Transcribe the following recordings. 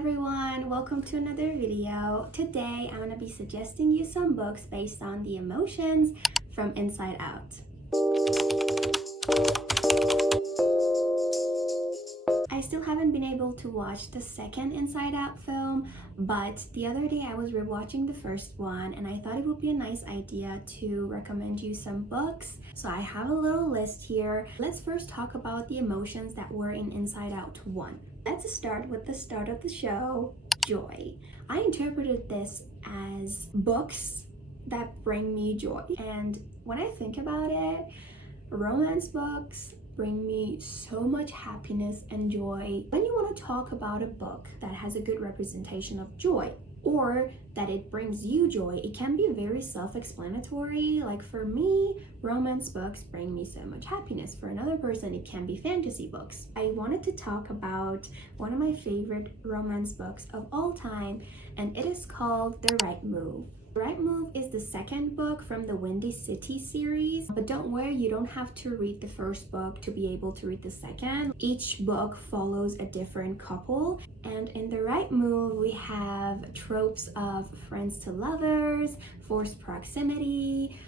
everyone, welcome to another video. Today I'm going to be suggesting you some books based on the emotions from Inside Out. I still haven't been able to watch the second Inside Out film, but the other day I was rewatching the first one and I thought it would be a nice idea to recommend you some books. So I have a little list here. Let's first talk about the emotions that were in Inside Out 1. Let's start with the start of the show, joy. I interpreted this as books that bring me joy. And when I think about it, romance books bring me so much happiness and joy. When you want to talk about a book that has a good representation of joy, or that it brings you joy, it can be very self-explanatory. Like for me, romance books bring me so much happiness. For another person, it can be fantasy books. I wanted to talk about one of my favorite romance books of all time, and it is called The Right Move. The Right Move is the second book from the Windy City series, but don't worry, you don't have to read the first book to be able to read the second. Each book follows a different couple, and in The Right Move we have tropes of friends to lovers, forced proximity,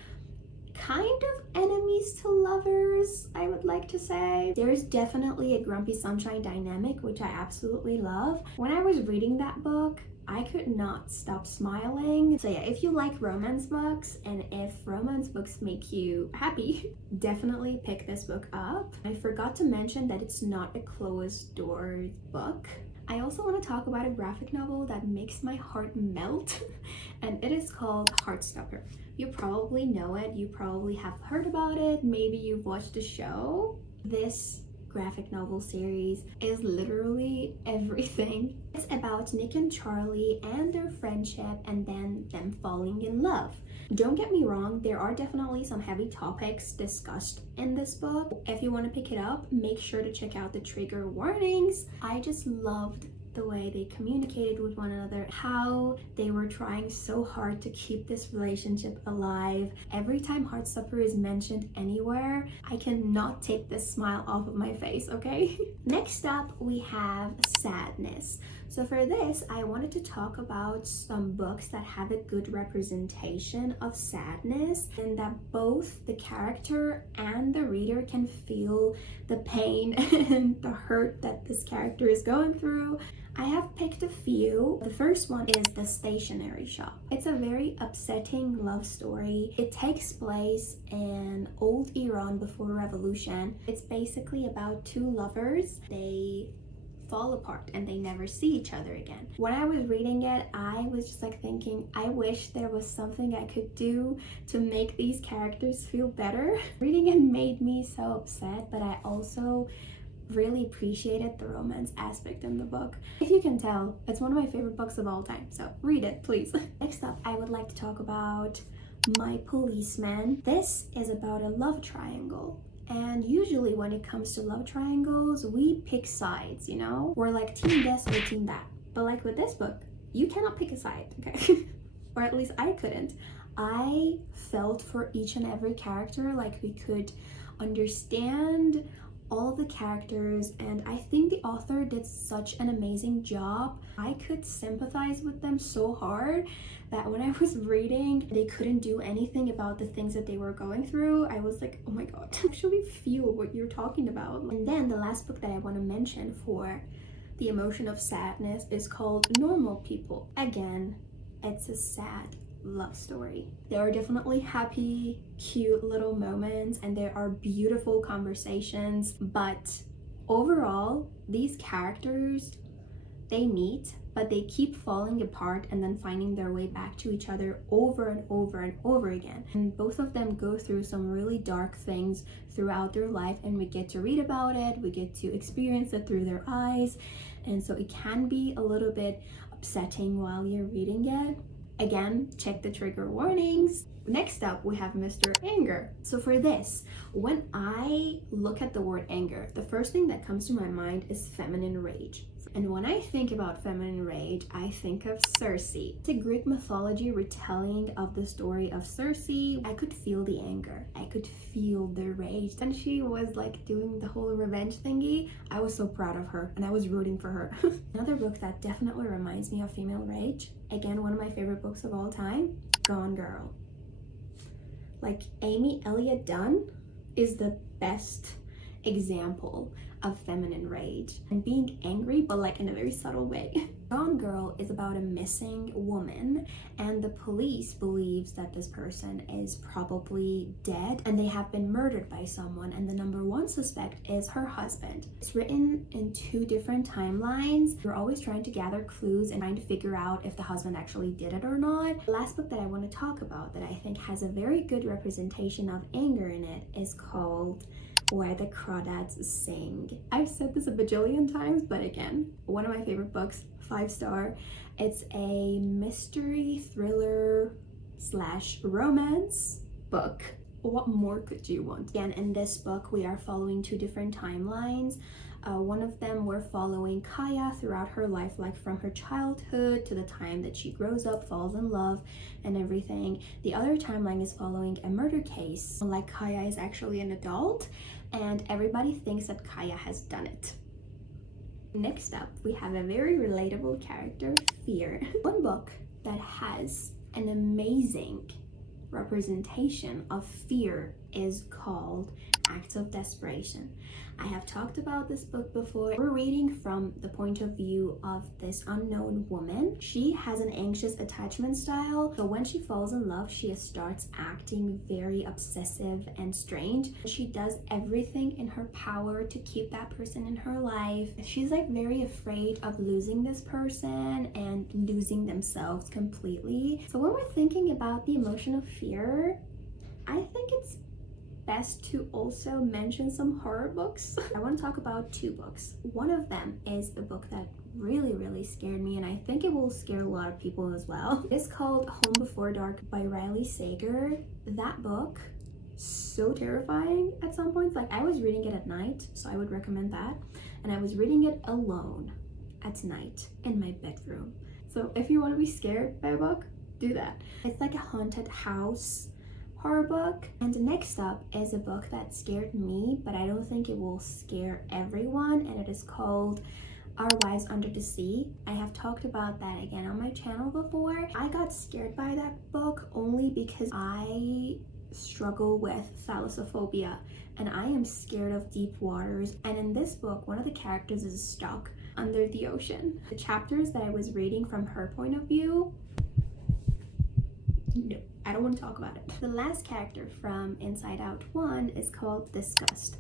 kind of enemies to lovers, I would like to say. There is definitely a grumpy sunshine dynamic, which I absolutely love. When I was reading that book, I could not stop smiling. So yeah, if you like romance books and if romance books make you happy, definitely pick this book up. I forgot to mention that it's not a closed door book. I also want to talk about a graphic novel that makes my heart melt, and it is called Heartstopper. You probably know it, you probably have heard about it, maybe you've watched the show. This graphic novel series is literally everything. It's about Nick and Charlie and their friendship and then them falling in love. Don't get me wrong, there are definitely some heavy topics discussed in this book. If you want to pick it up, make sure to check out the trigger warnings. I just loved the way they communicated with one another, how they were trying so hard to keep this relationship alive. Every time Heartstopper is mentioned anywhere, I cannot take this smile off of my face, okay? Next up, we have sadness. So for this, I wanted to talk about some books that have a good representation of sadness and that both the character and the reader can feel the pain and the hurt that this character is going through. I have picked a few. The first one is The Stationery Shop. It's a very upsetting love story. It takes place in old Iran before revolution. It's basically about two lovers. They fall apart and they never see each other again. When I was reading it, I was just like thinking, I wish there was something I could do to make these characters feel better. Reading it made me so upset, but I also really appreciated the romance aspect in the book. If you can tell, it's one of my favorite books of all time, so read it, please. Next up, I would like to talk about My Policeman. This is about a love triangle. And usually when it comes to love triangles, we pick sides, you know? We're like team this or team that. But like with this book, you cannot pick a side, okay? Or at least I couldn't. I felt for each and every character, like we could understand all of the characters, and I think the author did such an amazing job. I could sympathize with them so hard that when I was reading, they couldn't do anything about the things that they were going through. I was like, oh my god, I actually feel what you're talking about. And then the last book that I want to mention for the emotion of sadness is called Normal People. Again, it's a sad love story. There are definitely happy, cute little moments and there are beautiful conversations, but overall, these characters, they meet, but they keep falling apart and then finding their way back to each other over and over and over again. And both of them go through some really dark things throughout their life, and we get to read about it, we get to experience it through their eyes, and so it can be a little bit upsetting while you're reading it. Again, check the trigger warnings. Next up, we have Mr. Anger. So for this, when I look at the word anger, the first thing that comes to my mind is feminine rage. And when I think about feminine rage, I think of Circe. It's a Greek mythology retelling of the story of Circe. I could feel the anger. I could feel the rage. And she was like doing the whole revenge thingy. I was so proud of her and I was rooting for her. Another book that definitely reminds me of female rage, again, one of my favorite books of all time, Gone Girl. Like, Amy Elliott Dunn is the best example of feminine rage and being angry, but like in a very subtle way. Gone Girl is about a missing woman, and the police believes that this person is probably dead and they have been murdered by someone, and the number one suspect is her husband. It's written in 2 different timelines. You're always trying to gather clues and trying to figure out if the husband actually did it or not. The last book that I want to talk about that I think has a very good representation of anger in it is called Where the Crawdads Sing. I've said this a bajillion times, but again, one of my favorite books, 5-star. It's a mystery thriller / romance book. What more could you want? Again, in this book, we are following 2 different timelines. One of them, we're following Kaya throughout her life, like from her childhood to the time that she grows up, falls in love, and everything. The other timeline is following a murder case. Like, Kaya is actually an adult, and everybody thinks that Kaya has done it. Next up, we have a very relatable character, Fear. One book that has an amazing representation of fear is called Acts of Desperation. I have talked about this book before. We're reading from the point of view of this unknown woman. She has an anxious attachment style, so when she falls in love, she starts acting very obsessive and strange. She does everything in her power to keep that person in her life. She's like very afraid of losing this person and losing themselves completely. So when we're thinking about the emotion of fear, I think it's best to also mention some horror books. I want to talk about 2 books. One of them is a book that really scared me, and I think it will scare a lot of people as well. It's called Home Before Dark by Riley Sager. That book, so terrifying at some points. Like, I was reading it at night, so I would recommend that. And I was reading it alone at night in my bedroom. So if you want to be scared by a book, do that. It's like a haunted house horror book. And next up is a book that scared me, but I don't think it will scare everyone, and it is called Our Wives Under the Sea. I have talked about that again on my channel before. I got scared by that book only because I struggle with thalassophobia and I am scared of deep waters. And in this book, one of the characters is stuck under the ocean. The chapters that I was reading from her point of view, no, I don't want to talk about it. The last character from Inside Out 1 is called Disgust.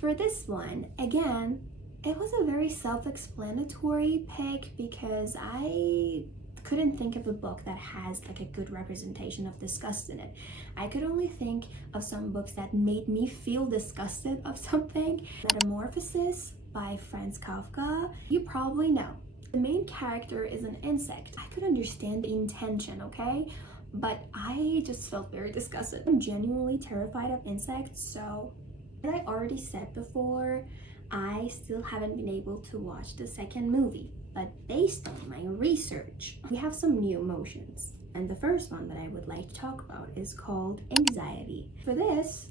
For this one, again, it was a very self-explanatory pick because I couldn't think of a book that has like a good representation of disgust in it. I could only think of some books that made me feel disgusted of something. Metamorphosis by Franz Kafka. You probably know. The main character is an insect. I could understand the intention, okay? But I just felt very disgusted. I'm genuinely terrified of insects, so as I already said before, I still haven't been able to watch the second movie. But based on my research, we have some new emotions. And the first one that I would like to talk about is called anxiety. For this,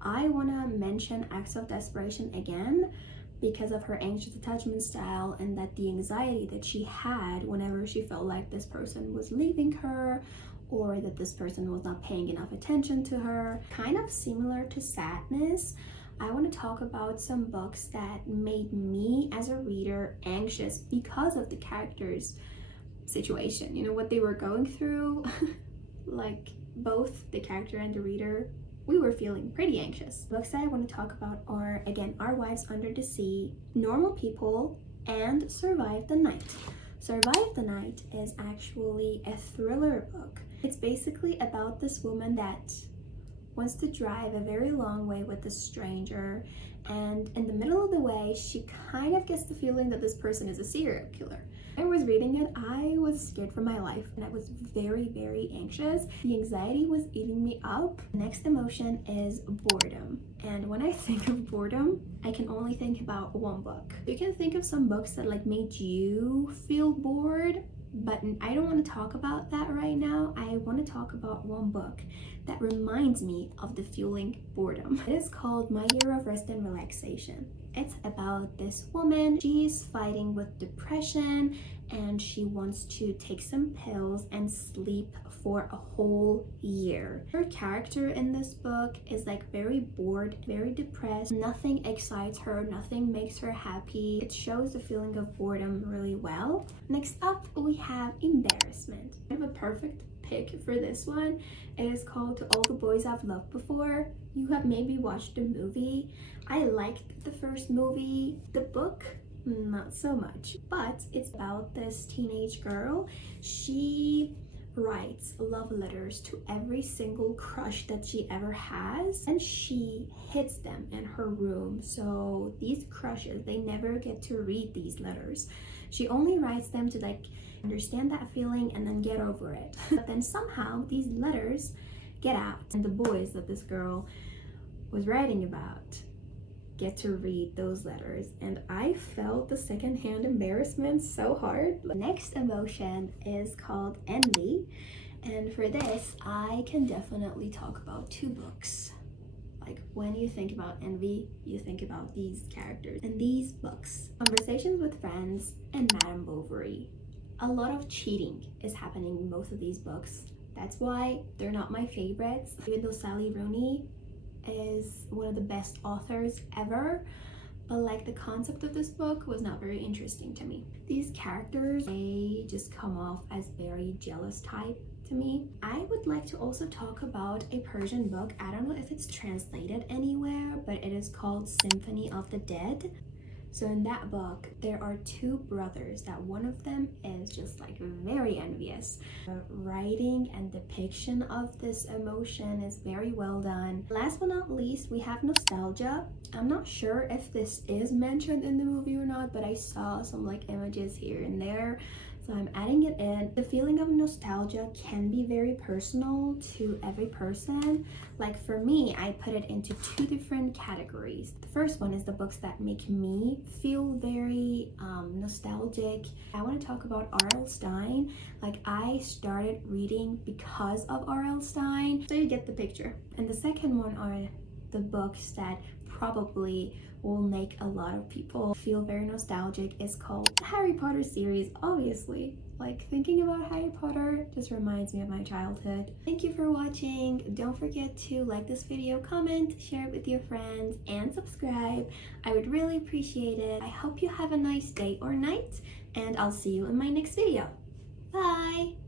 I want to mention Acts of Desperation again because of her anxious attachment style and that the anxiety that she had whenever she felt like this person was leaving her or that this person was not paying enough attention to her. Kind of similar to sadness, I want to talk about some books that made me as a reader anxious because of the characters' situation, you know, what they were going through. Like, both the character and the reader, we were feeling pretty anxious. Books that I want to talk about are, again, Our Wives Under the Sea, Normal People, and Survive the Night. Survive the Night is actually a thriller book. It's basically about this woman that wants to drive a very long way with a stranger, and in the middle of the way she kind of gets the feeling that this person is a serial killer. When I was reading it, I was scared for my life and I was very anxious. The anxiety was eating me up. The next emotion is boredom, and when I think of boredom, I can only think about one book. You can think of some books that like made you feel bored, but I don't want to talk about that right now. I want to talk about one book that reminds me of the feeling boredom. It is called My Year of Rest and Relaxation. It's about this woman. She's fighting with depression and she wants to take some pills and sleep for a whole year. Her character in this book is like very bored, very depressed. Nothing excites her, nothing makes her happy. It shows the feeling of boredom really well. Next up, we have embarrassment. I have a perfect pick for this one. It is called To All the Boys I've Loved Before. You have maybe watched the movie. I liked the first movie. The book, not so much, but it's about this teenage girl. She writes love letters to every single crush that she ever has, and she hits them in her room. So these crushes, they never get to read these letters. She only writes them to like understand that feeling and then get over it. But then somehow these letters get out, and the boys that this girl was writing about get to read those letters, and I felt the secondhand embarrassment so hard. The next emotion is called envy, and for this I can definitely talk about two books. Like when you think about envy, you think about these characters and these books. Conversations with Friends and Madame Bovary. A lot of cheating is happening in both of these books. That's why they're not my favorites, even though Sally Rooney is one of the best authors ever, but like the concept of this book was not very interesting to me. These characters, they just come off as very jealous type to me. I would like to also talk about a Persian book. I don't know if it's translated anywhere, but it is called Symphony of the Dead. So in that book, there are two brothers that one of them is just like very envious. The writing and depiction of this emotion is very well done. Last but not least, we have nostalgia. I'm not sure if this is mentioned in the movie or not, but I saw some like images here and there, so I'm adding it in. The feeling of nostalgia can be very personal to every person. Like for me, I put it into two different categories. The first one is the books that make me feel very nostalgic. I want to talk about R.L. Stein. Like I started reading because of R.L. Stein, so you get the picture. And the second one are the books that probably will make a lot of people feel very nostalgic. Is called the Harry Potter series, obviously. Like thinking about Harry Potter just reminds me of my childhood. Thank you for watching. Don't forget to like this video, comment, share it with your friends, and subscribe. I would really appreciate it. I hope you have a nice day or night, and I'll see you in my next video. Bye!